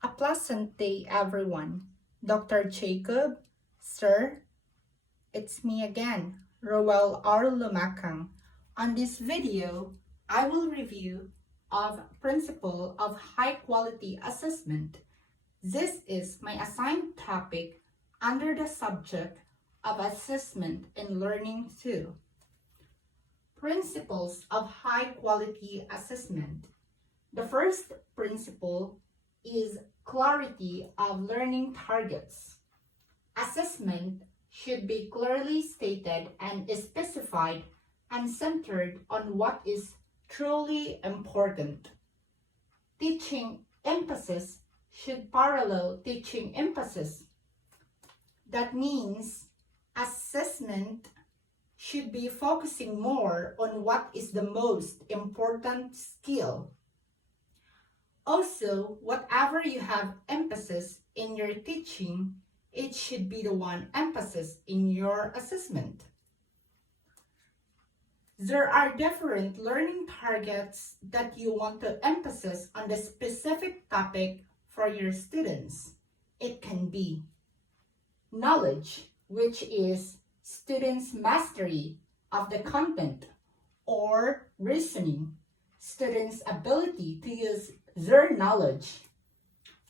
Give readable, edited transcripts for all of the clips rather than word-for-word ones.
A pleasant day, everyone. Dr. Jacob, sir, it's me again, Roel R. Lumakang. On this video, I will review of principle of high quality assessment. This is my assigned topic under the subject of assessment in learning 2. Principles of high quality assessment. The first principle is clarity of learning targets. Assessment should be clearly stated and specified and centered on what is truly important. Teaching emphasis should parallel teaching emphasis. That means assessment should be focusing more on what is the most important skill. Also, whatever you have emphasis in your teaching, it should be the one emphasis in your assessment. There are different learning targets that you want to emphasize on the specific topic for your students. It can be knowledge, which is students' mastery of the content, or reasoning, students' ability to use their knowledge.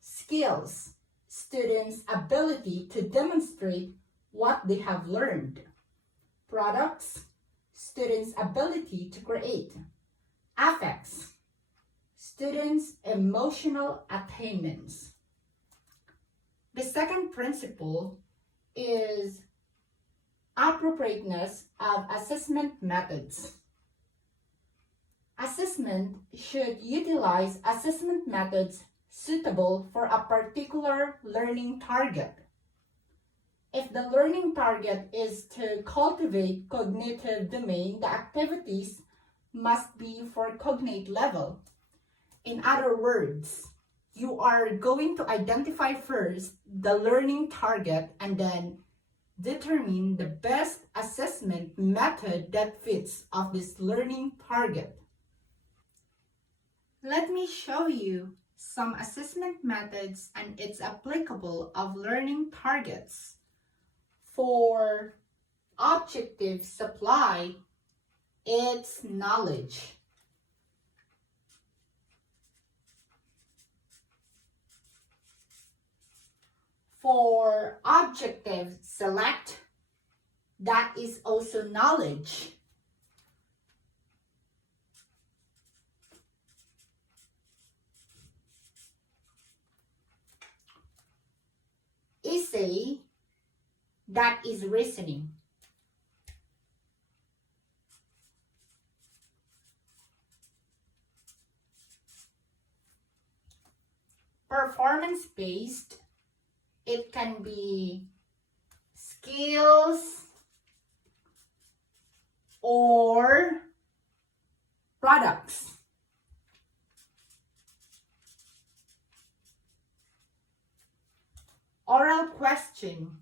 Skills, students' ability to demonstrate what they have learned. Products, students' ability to create. Affects, students' emotional attainments. The second principle is appropriateness of assessment methods. Assessment should utilize assessment methods suitable for a particular learning target. If the learning target is to cultivate cognitive domain, the activities must be for cognate level. In other words, you are going to identify first the learning target and then determine the best assessment method that fits of this learning target. Let me show you some assessment methods and its applicable of learning targets. For objective supply, it's knowledge. For objective select, that is also knowledge. Essay, that is reasoning. Performance-based, it can be skills or products. Oral question,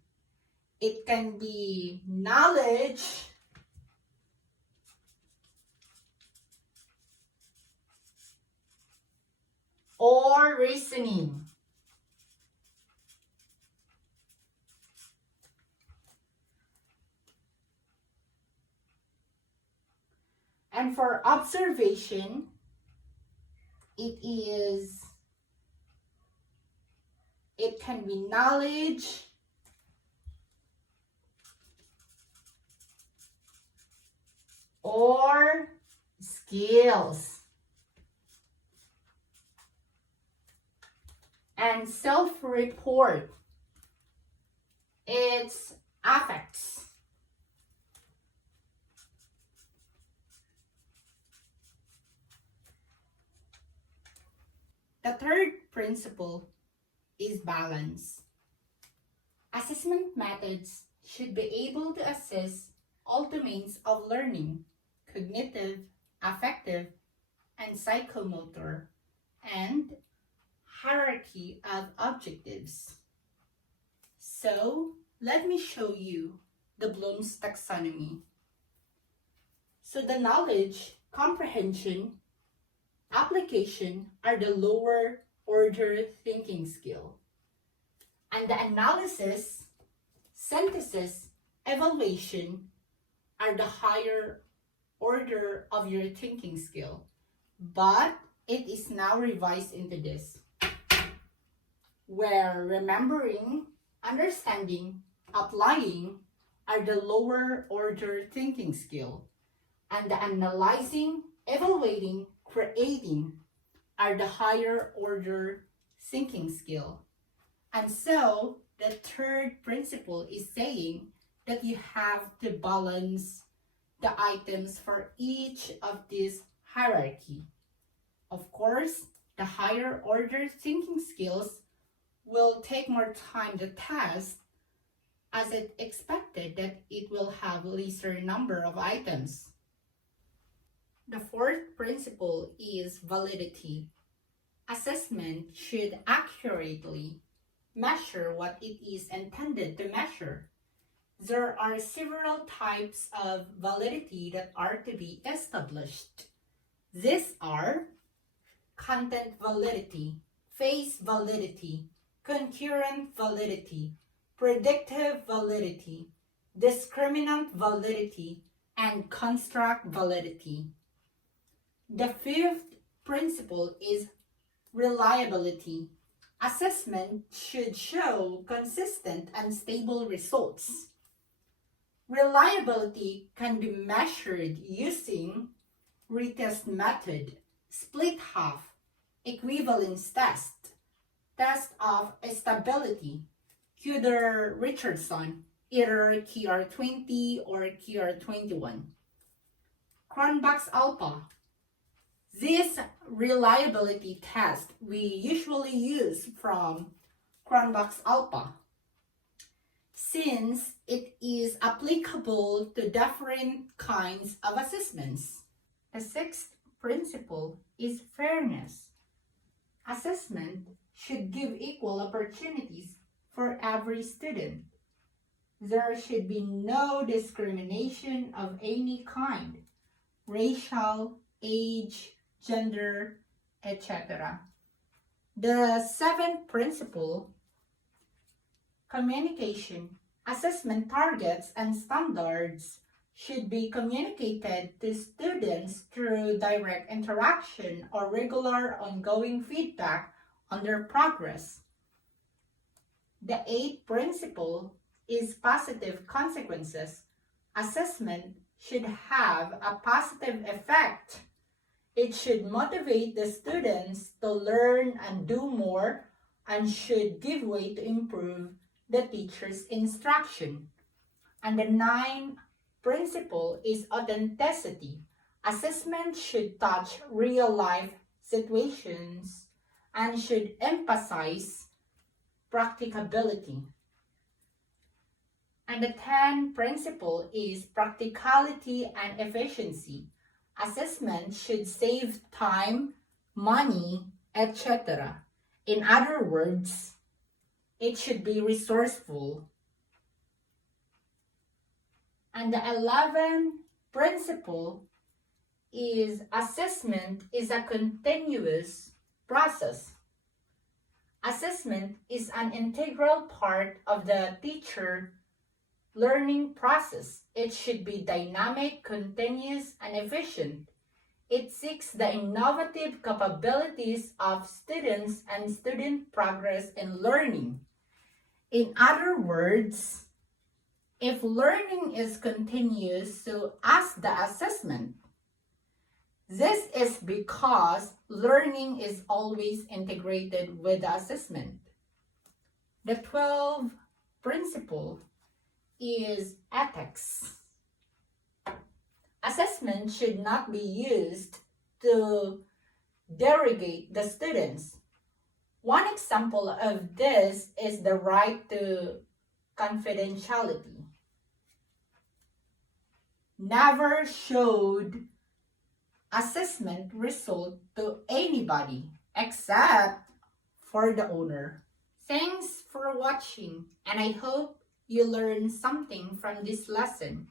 it can be knowledge or reasoning. And for observation, it can be knowledge or skills. And self-report, it's affects. The third principle is balance. Assessment methods should be able to assess all domains of learning: cognitive, affective, and psychomotor, and hierarchy of objectives. So, let me show you the Bloom's taxonomy. So the knowledge, comprehension, application are the lower order thinking skill. And the analysis, synthesis, evaluation are the higher order of your thinking skill. But it is now revised into this, where remembering, understanding, applying are the lower order thinking skill, and the analyzing, evaluating, creating are the higher order thinking skill. And so the third principle is saying that you have to balance the items for each of these hierarchy. Of course, the higher order thinking skills will take more time to test, as it expected that it will have lesser number of items. The fourth principle is validity. Assessment should accurately measure what it is intended to measure. There are several types of validity that are to be established. These are content validity, phase validity, concurrent validity, predictive validity, discriminant validity, and construct validity. The fifth principle is reliability. Assessment should show consistent and stable results. Reliability can be measured using retest method, split half, equivalence test, test of stability, Kuder-Richardson, either QR20 or QR21. Cronbach's-Alpha. This reliability test we usually use from Cronbach's-Alpha, since it is applicable to different kinds of assessments. The sixth principle is fairness. Assessment should give equal opportunities for every student. There should be no discrimination of any kind, racial, age, gender, etc. The seventh principle, communication. Assessment targets and standards should be communicated to students through direct interaction or regular ongoing feedback on their progress. The eighth principle is positive consequences. Assessment should have a positive effect. It should motivate the students to learn and do more, and should give way to improve the teacher's instruction. And the ninth principle is authenticity. Assessment should touch real-life situations and should emphasize practicability. And the 10th principle is practicality and efficiency. Assessment should save time, money, etc. In other words, it should be resourceful. And the 11th principle is assessment is a continuous process. Assessment is an integral part of the teacher learning process. It should be dynamic, continuous, and efficient. It seeks the innovative capabilities of students and student progress in learning. In other words, if learning is continuous, so as the assessment. This is because learning is always integrated with the assessment. The 12th principle is ethics. Assessment should not be used to derogate the students. One example of this is the right to confidentiality. Never showed assessment result to anybody except for the owner. Thanks for watching, and I hope you learned something from this lesson.